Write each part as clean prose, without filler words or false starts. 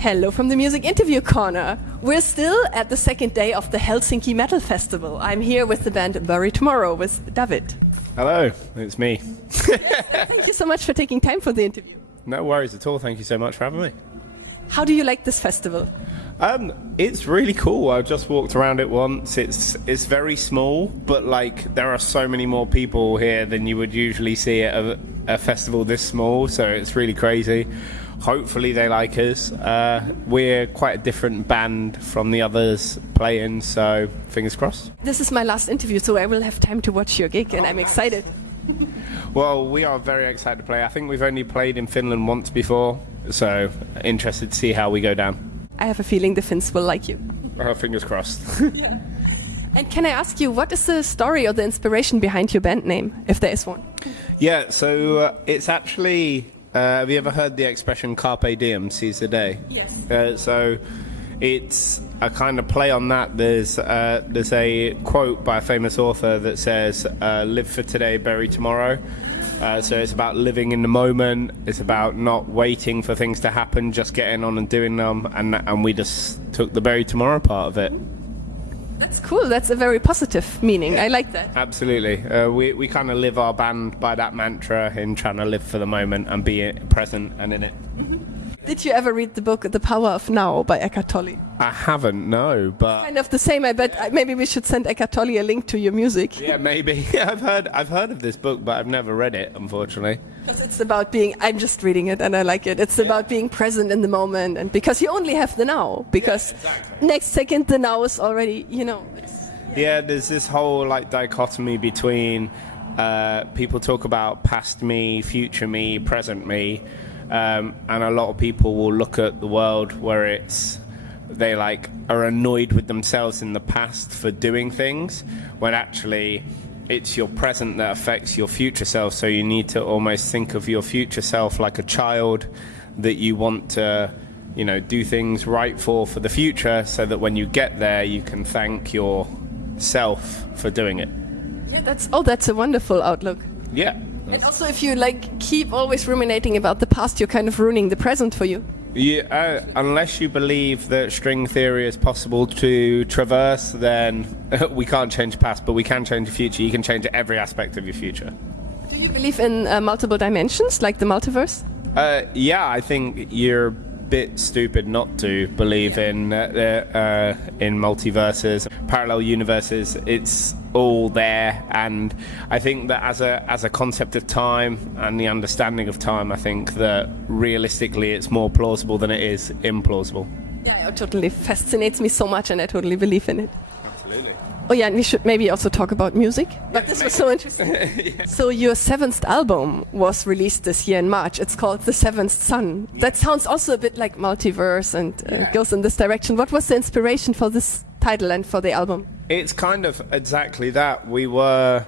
Hello from the Music Interview Corner. We're still at the second day of the Hellsinki Metal Festival. I'm here with the band Bury Tomorrow with Davyd. Hello, it's me. Thank you so much for taking time for the interview. No worries at all. Thank you so much for having me. How do you like this festival? It's really cool. I just walked around it once. It's very small, but like there are so many more people here than you would usually see at a festival this small. So it's really crazy. Hopefully they like us. We're quite a different band from the others playing, so fingers crossed. This is my last interview, so I will have time to watch your gig, and I'm excited. Well, we are very excited to play. I think we've only played in Finland once before, so interested to see how we go down. I have a feeling the Finns will like you. Fingers crossed. Yeah. And can I ask you, what is the story or the inspiration behind your band name, if there is one? Yeah, so it's actually... have you ever heard the expression "carpe diem"? Seize the day. Yes. So it's a kind of play on that. There's a quote by a famous author that says, "Live for today, bury tomorrow." So it's about living in the moment. It's about not waiting for things to happen, just getting on and doing them. And we just took the bury tomorrow part of it. That's cool. That's a very positive meaning. I like that. Absolutely. We kind of live our band by that mantra in trying to live for the moment and be present and in it. Did you ever read the book The Power of Now by Eckhart Tolle? I haven't, no, but... Kind of the same, I bet. Maybe we should send Eckhart Tolle a link to your music. Yeah, maybe. Yeah, I've heard of this book, but I've never read it, unfortunately. Because it's about being... I'm just reading it and I like it. It's about being present in the moment, and because you only have the now. Because next second, the now is already, Yeah, there's this whole dichotomy between people talk about past me, future me, present me, and a lot of people will look at the world where they are annoyed with themselves in the past for doing things, when actually it's your present that affects your future self. So you need to almost think of your future self like a child that you want to do things right for the future, so that when you get there you can thank yourself for doing it. Yeah, that's a wonderful outlook. Yeah. And also, if you keep always ruminating about the past, you're kind of ruining the present for you. Yeah, unless you believe that string theory is possible to traverse, then we can't change the past, but we can change the future. You can change every aspect of your future. Do you believe in multiple dimensions, like the multiverse? Yeah, I think you're a bit stupid not to believe in multiverses, parallel universes. It's all there, and I think that as a concept of time and the understanding of time, I think that realistically it's more plausible than it is implausible. Yeah, it totally fascinates me so much, and I totally believe in it. Absolutely. Oh yeah, and we should maybe also talk about music. But this was so interesting. Yeah. So your 7th album was released this year in March. It's called The Seventh Sun. That sounds also a bit like multiverse and goes in this direction. What was the inspiration for this title and for the album? It's kind of exactly that. We were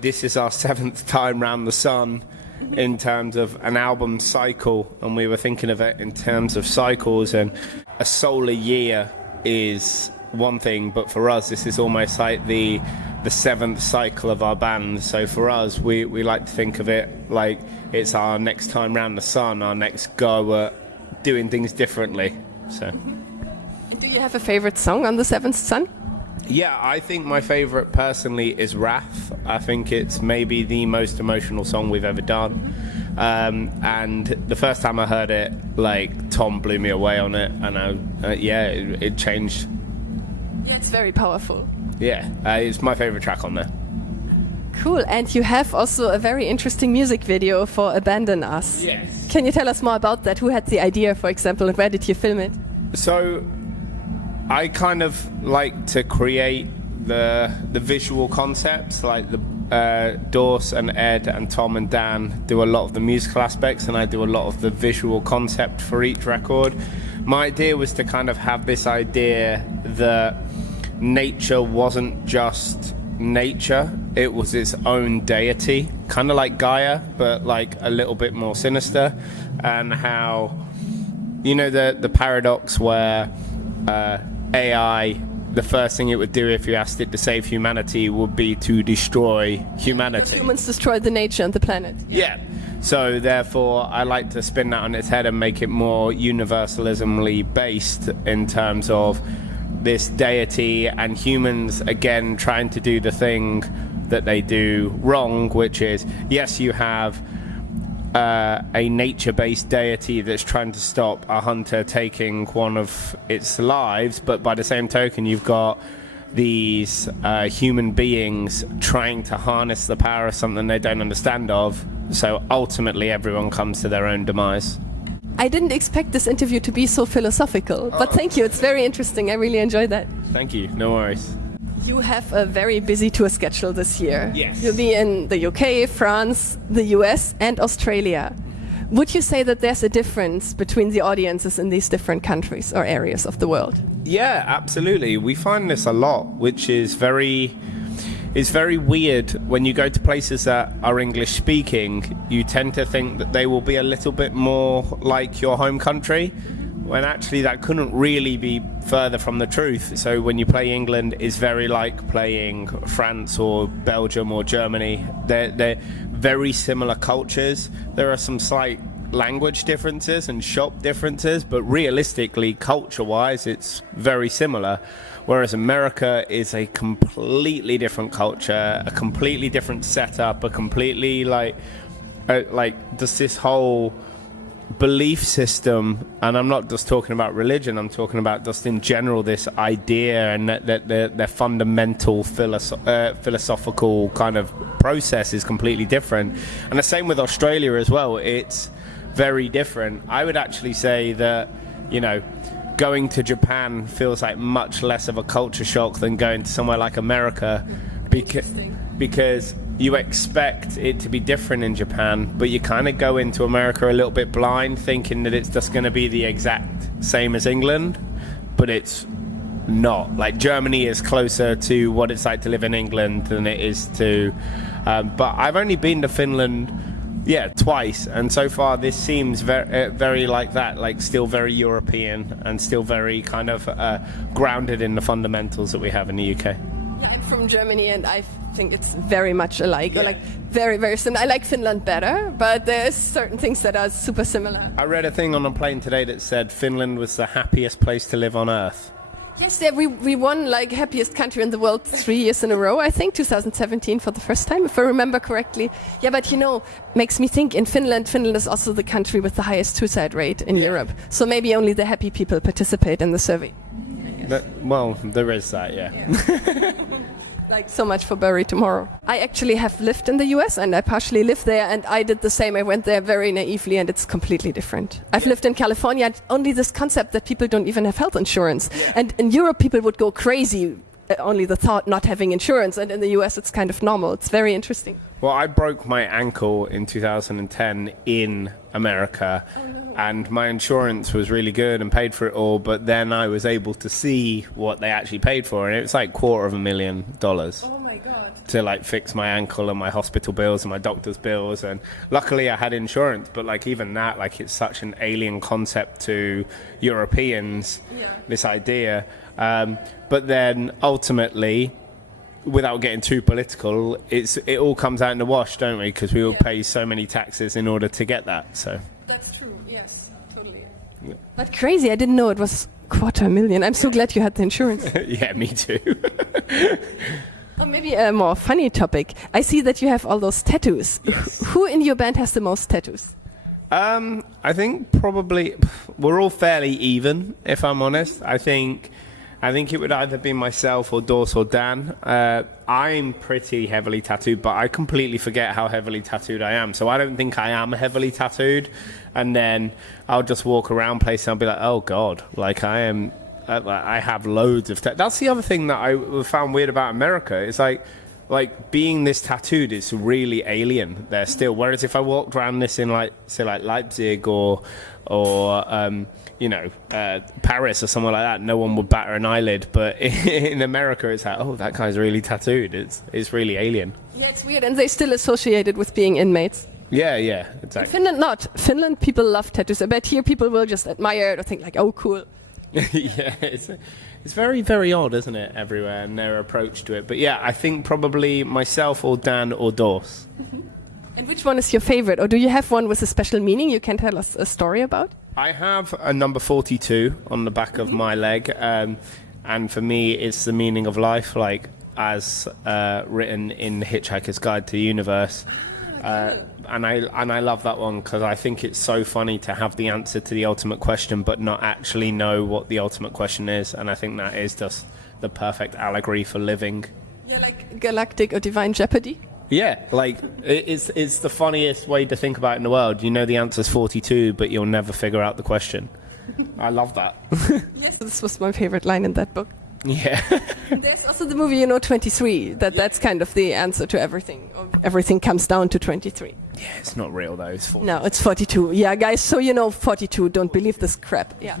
this is our 7th time round the sun in terms of an album cycle, and we were thinking of it in terms of cycles, and a solar year is one thing, but for us this is almost like the 7th cycle of our band. So for us, we like to think of it like it's our next time round the sun, our next go at doing things differently. So do you have a favorite song on The Seventh Sun? Yeah, I think my favorite personally is Wrath. I think it's maybe the most emotional song we've ever done. And the first time I heard it, Tom blew me away on it, and it changed. Yeah, it's very powerful. Yeah, it's my favorite track on there. Cool, and you have also a very interesting music video for Abandon Us. Yes. Can you tell us more about that? Who had the idea, for example, and where did you film it? So I kind of like to create the visual concepts, like the Dorse and Ed and Tom and Dan do a lot of the musical aspects, and I do a lot of the visual concept for each record. My idea was to kind of have this idea that nature wasn't just nature, it was its own deity, kind of like Gaia, but a little bit more sinister, and how, the paradox where AI the first thing it would do if you asked it to save humanity would be to destroy humanity. Humans destroy the nature and the planet. Yeah. So therefore, I like to spin that on its head and make it more universalismly based in terms of this deity and humans, again, trying to do the thing that they do wrong, which is, yes, you have a nature-based deity that's trying to stop a hunter taking one of its lives, but by the same token, you've got these human beings trying to harness the power of something they don't understand of. So ultimately, everyone comes to their own demise. I didn't expect this interview to be so philosophical, but thank you. It's very interesting. I really enjoyed that. Thank you. No worries. You have a very busy tour schedule this year. Yes. You'll be in the UK, France, the US, and Australia. Would you say that there's a difference between the audiences in these different countries or areas of the world? Yeah, absolutely. We find this a lot, which is very weird. When you go to places that are English speaking, you tend to think that they will be a little bit more like your home country, when actually that couldn't really be further from the truth. So when you play England, it's very like playing France or Belgium or Germany. They're very similar cultures. There are some slight language differences and shop differences, but realistically, culture-wise, it's very similar. Whereas America is a completely different culture, a completely different setup, a completely like just this whole belief system, and I'm not just talking about religion, I'm talking about just in general this idea and that their fundamental philosophical kind of process is completely different. And the same with Australia as well. It's very different. I would actually say that, you know, going to Japan feels like much less of a culture shock than going to somewhere like America, because you expect it to be different in Japan, but you kind of go into America a little bit blind, thinking that it's just going to be the exact same as England, but it's not. Like, Germany is closer to what it's like to live in England than it is to... but I've only been to Finland, twice, and so far this seems very like that, like still very European and still very kind of grounded in the fundamentals that we have in the UK. Yeah, I'm from Germany, and I think it's very much alike, or like very, very similar. I like Finland better, but there's certain things that are super similar. I read a thing on a plane today that said Finland was the happiest place to live on Earth. Yes, yeah, we won like happiest country in the world 3 years in a row, I think, 2017 for the first time, if I remember correctly. Yeah, but you know, makes me think in Finland is also the country with the highest suicide rate in Europe. So maybe only the happy people participate in the survey. Well, there is that, yeah. Like, so much for Bury Tomorrow. I actually have lived in the US, and I partially lived there, and I did the same. I went there very naively, and it's completely different. I've lived in California, and only this concept that people don't even have health insurance. Yeah. And in Europe, people would go crazy, only the thought not having insurance, and in the US, it's kind of normal. It's very interesting. Well, I broke my ankle in 2010 in America. Oh, no. And my insurance was really good and paid for it all, but then I was able to see what they actually paid for, and it was like $250,000. Oh my God. To like fix my ankle and my hospital bills and my doctor's bills, and luckily I had insurance, but like even that, like it's such an alien concept to Europeans, this idea. But then ultimately, without getting too political, it all comes out in the wash, don't we? Because we all pay so many taxes in order to get that. So that's true. Yes, totally. Yeah. But crazy! I didn't know it was $250,000. I'm so glad you had the insurance. Yeah, me too. Well, maybe a more funny topic. I see that you have all those tattoos. Yes. Who in your band has the most tattoos? I think probably we're all fairly even, if I'm honest. I think it would either be myself or Dors or Dan. I'm pretty heavily tattooed, but I completely forget how heavily tattooed I am. So I don't think I am heavily tattooed. And then I'll just walk around places and I'll be like, oh God, like I have loads of That's the other thing that I found weird about America. It's like being this tattooed is really alien there still. Whereas if I walked around this in like, say like Leipzig or Paris or somewhere like that, no one would batter an eyelid. But in America, it's like, oh, that guy's really tattooed. It's really alien. Yeah, it's weird, and they still associate it with being inmates. Yeah, exactly. In Finland, not. Finland, people love tattoos. I bet here people will just admire it or think like, oh, cool. Yeah, It's very, very odd, isn't it, everywhere, and their approach to it. But yeah, I think probably myself or Dan or Dors. And which one is your favorite? Or do you have one with a special meaning you can tell us a story about? I have a number 42 on the back of my leg, and for me, it's the meaning of life, like as written in Hitchhiker's Guide to the Universe. And I love that one because I think it's so funny to have the answer to the ultimate question but not actually know what the ultimate question is, and I think that is just the perfect allegory for living. Yeah, like galactic or divine jeopardy. Yeah, like it's the funniest way to think about it in the world. You know the answer's 42, but you'll never figure out the question. I love that. Yes, this was my favorite line in that book. Yeah. There's also the movie, 23, that's kind of the answer to everything. Everything comes down to 23. Yeah, it's not real though, it's 42. No, it's 42. Yeah, guys, so 42, don't believe this crap. Yeah.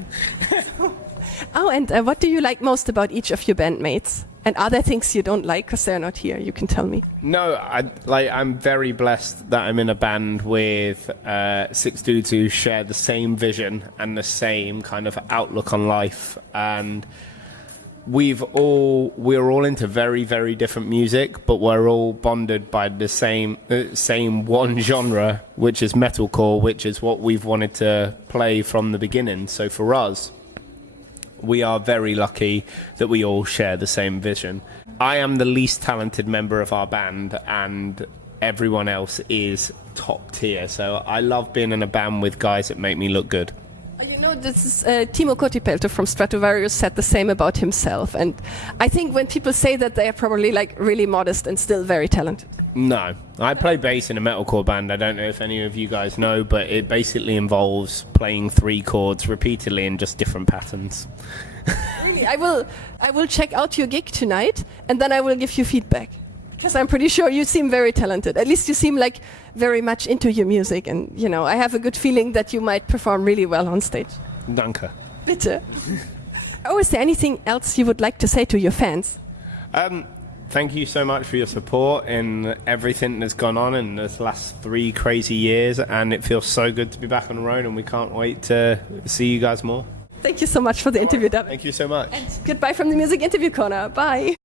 Oh, and what do you like most about each of your bandmates? And are there things you don't like because they're not here? You can tell me. No, I'm very blessed that I'm in a band with 6 dudes who share the same vision and the same kind of outlook on life, and we're all into very, very different music, but we're all bonded by the same one genre, which is metalcore, which is what we've wanted to play from the beginning. So for us, we are very lucky that we all share the same vision. I am the least talented member of our band, and everyone else is top tier. So I love being in a band with guys that make me look good. This is Timo Kotipelto from Stratovarius said the same about himself. And I think when people say that, they are probably like really modest and still very talented. No, I play bass in a metalcore band. I don't know if any of you guys know, but it basically involves playing 3 chords repeatedly in just different patterns. Really, I will check out your gig tonight, and then I will give you feedback. Because I'm pretty sure you seem very talented. At least you seem like very much into your music, and I have a good feeling that you might perform really well on stage. Danke. Bitte. Oh, is there anything else you would like to say to your fans? Thank you so much for your support in everything that's gone on in this last 3 crazy years, and it feels so good to be back on the road, and we can't wait to see you guys more. Thank you so much for the interview, Davyd. Thank you so much. And goodbye from the Music Interview Corner. Bye.